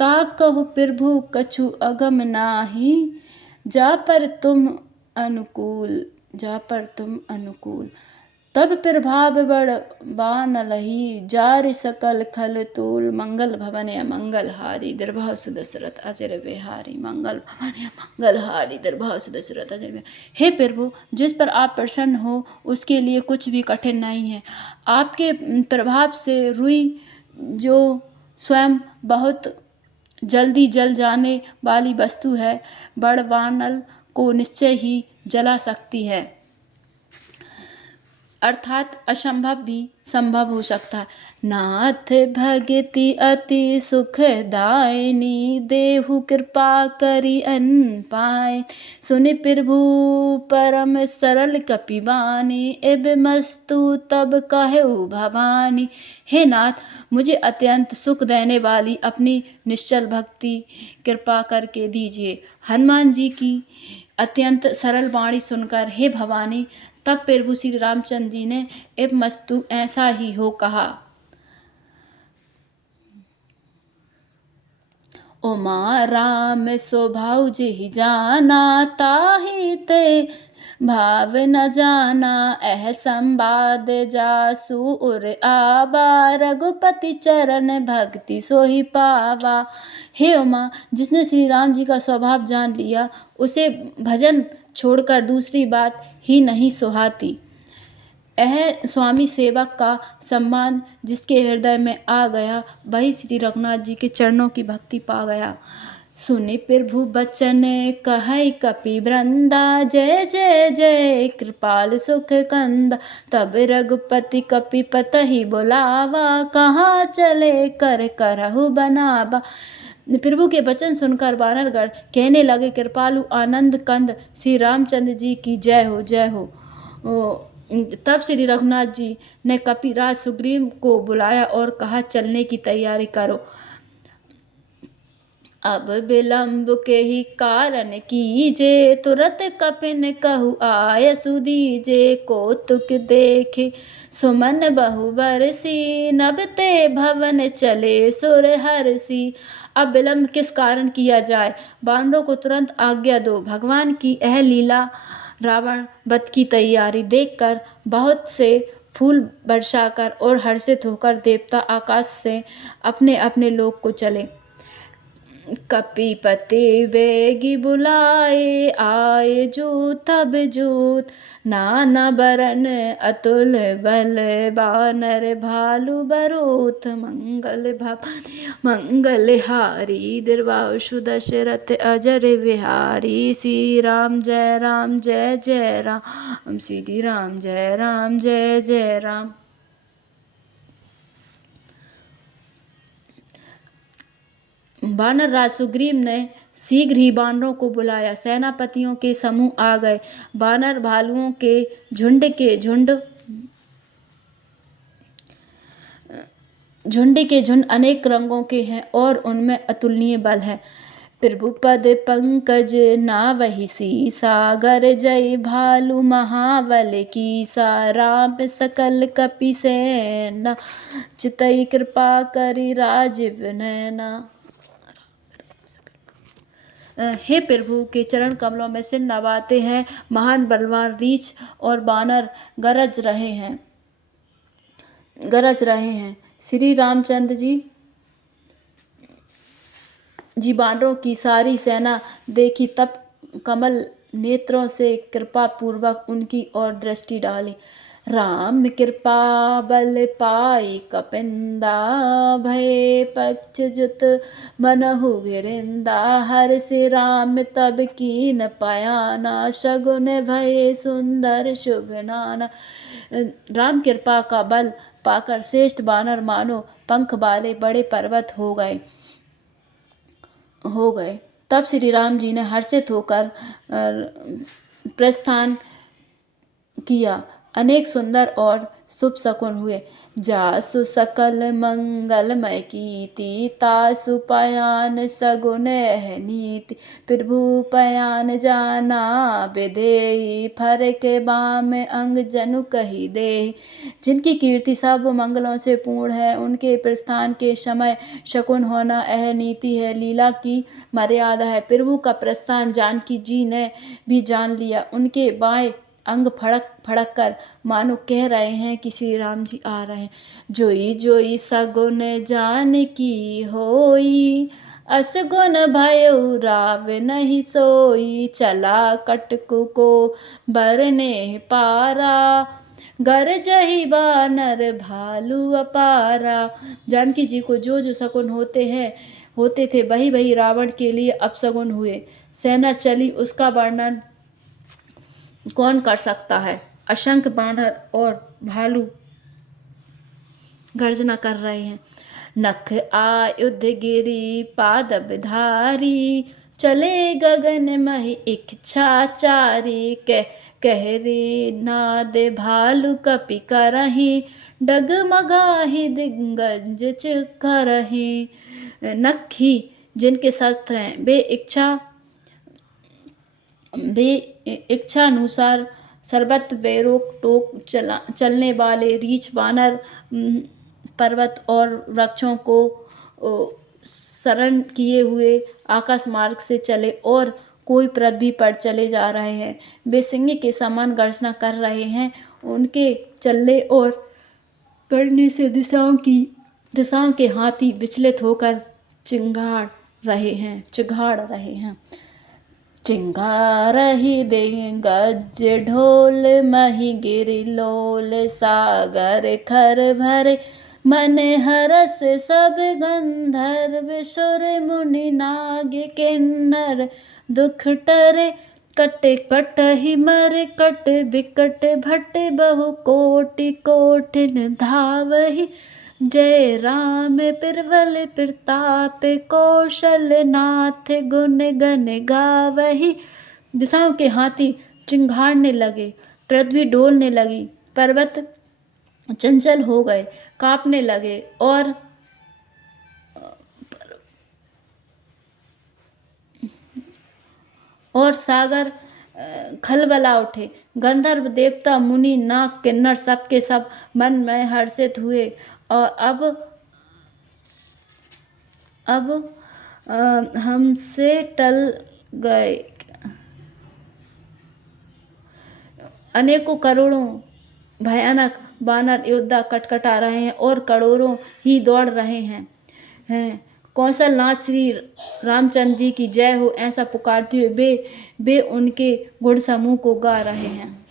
ताकहु प्रभु कछु अगम नाही, जा पर तुम अनुकूल। तब प्रभाव बड़ बानलहि, जार सकल खल तूल। मंगल भवन अमंगल हारी, दीर्घासु दशरथ अजर बिहारी। मंगल भवन अमंगल हारी, दीर्घासु दशरथ अजर बिहारी। हे प्रभु, जिस पर आप प्रसन्न हो उसके लिए कुछ भी कठिन नहीं है। आपके प्रभाव से रुई, जो स्वयं बहुत जल्दी जल जाने वाली वस्तु है, बड़ वानल को निश्चय ही जला सकती है। अर्थात असंभव भी संभव हो सकता है। नाथ भगति अति सुखदायिनी, देहु कृपा करि अन पाए। सुनि प्रभु परम सरल कपिवानी, एब मस्तु तब कहेउ भवानी। हे नाथ, मुझे अत्यंत सुख देने वाली अपनी निश्चल भक्ति कृपा करके दीजिए। हनुमान जी की अत्यंत सरल वाणी सुनकर हे भवानी, तब प्रभु श्री रामचंद्र जी ने एब मस्तु ऐसा ही हो कहा। उमा राम स्वभाव जेहि जाना, ताहि ते भाव न जाना। एह संवाद जासु उर आवा, रघुपति चरण भक्ति सोहि पावा। हे उमा, जिसने श्री राम जी का स्वभाव जान लिया, उसे भजन छोड़कर दूसरी बात ही नहीं सुहाती। यह स्वामी सेवक का सम्मान जिसके हृदय में आ गया, वही श्री रघुनाथ जी के चरणों की भक्ति पा गया। सुनि प्रभु बचन कहै कपि वृंदा, जय जय जय कृपाल सुख कंदा। तब रघुपति कपि पतहि बुलावा, कहाँ चले कर करहु बनावा। प्रभु के वचन सुनकर वानरगण कहने लगे, कृपालु आनंद कंद श्री रामचंद्र जी की जय हो, जय हो। तब श्री रघुनाथ जी ने कपिराज सुग्रीव को बुलाया और कहा, चलने की तैयारी करो। अब विलंब के ही कारण कीजे, तुरत कपिन कहु आयसु दीजे। कौतुक देखे सुमन बहु बरसी, नभ ते भवन चले सुर हरसी। अब विलंब किस कारण किया जाए, वानरों को तुरंत आज्ञा दो। भगवान की यह लीला रावण वध की तैयारी देखकर बहुत से फूल बरसाकर और हर्षित होकर देवता आकाश से अपने अपने लोक को चले। कपिपति बेगी बुलाए, आए जूत तब जूत। नाना बरन अतुल बल, बानर भालु बरूथ। मंगल भवन मंगल हारी, दीर्घासु दशरथ अजर बिहारी। श्री राम जय राम जय जय राम, श्री राम जय राम जय जय राम। वानर राज सुग्रीव ने शीघ्र ही वानरों को बुलाया। सेनापतियों के समूह आ गए। वानर भालुओं के झुंड अनेक रंगों के हैं और उनमें अतुलनीय बल है। प्रभु पद पंकज नावहि सीसा, गरजई भालु महाबल कीसा। राम सकल कपि सेना, चितई कृपा करि राजीव नैना। हे प्रभु के चरण कमलों में सिर नवाते हैं महान बलवान रीछ और बानर गरज रहे हैं। श्री रामचंद्र जी बानरों की सारी सेना देखी, तब कमल नेत्रों से कृपा पूर्वक उनकी ओर दृष्टि डाली। राम कृपा बल पाई कपिंदा, भय पक्ष जुत मनहु गिरिंदा। हर से राम तब कीन पयाना, शगुन भय सुंदर शुभ नाना। राम कृपा का बल पाकर श्रेष्ठ बानर मानो पंख वाले बड़े पर्वत हो गए। तब श्री राम जी ने हर्षित होकर प्रस्थान किया। अनेक सुंदर और शुभ शकुन हुए। जासु सकल मंगलमय कीर्ति तासु पयान सगुन है नीति। प्रभु पयान जाना विधेयी फर के बाम अंग जनु कही दे। जिनकी कीर्ति सब मंगलों से पूर्ण है, उनके प्रस्थान के समय शकुन होना यह नीति है, लीला की मर्यादा है। प्रभु का प्रस्थान जानकी जी ने भी जान लिया। उनके बाएं अंग फड़क फड़क कर मानो कह रहे हैं कि श्री राम जी आ रहे हैं। जोई जोई सगुन जानकी होई, असगुन भयो राव नहीं सोई। चला कटकु को बरने पारा, गरजहि बानर भालू अपारा। जानकी जी को जो जो शकुन होते थे वही वही रावण के लिए अपशगुन हुए। सेना चली उसका वर्णन कौन कर सकता है। असंख्य बानर और भालू गर्जना कर रहे हैं। नख आयुध गिरी पादप धारी, चले गगन महि इच्छाचारी। कह रे नाद भालू कपि करही, डगमगाहि दिग्गज करही। नख ही जिनके शस्त्र हैं, वे इच्छानुसार सर्वत्र बेरोक टोक चलने वाले रीछ बानर पर्वत और वृक्षों को शरण किए हुए आकाश मार्ग से चले और कोई पृथ्वी पर चले जा रहे हैं। वे सिंह के समान गर्जना कर रहे हैं। उनके चलने और करने से दिशाओं के हाथी विचलित होकर चिंगाड़ रहे हैं। चिंगारहि गज ढोल महि गिरि लोल, सागर खर भरे मन हरस सब गंधर्व। सुर मुनि नाग किन्नर दुख टरे, कट कटहि मर कट बिकट भट बहु कोटि कोटिन धावहि। जय राम प्रबल प्रताप कौशल नाथ, गुण गण गावहि। दिशाओं के हाथी चिंघाड़ने लगे, पृथ्वी डोलने लगी, पर्वत चंचल हो गए, कांपने लगे और सागर खलबला उठे। गंधर्व देवता मुनि नाग किन्नर सबके सब मन में हर्षित हुए और अब हमसे टल गए। अनेकों करोड़ों भयानक बानर योद्धा कटकटा रहे हैं और करोड़ों ही दौड़ रहे हैं। कौशलनाथ श्री रामचंद्र जी की जय हो ऐसा पुकारते हुए वे उनके घुड़समूह को गा रहे हैं।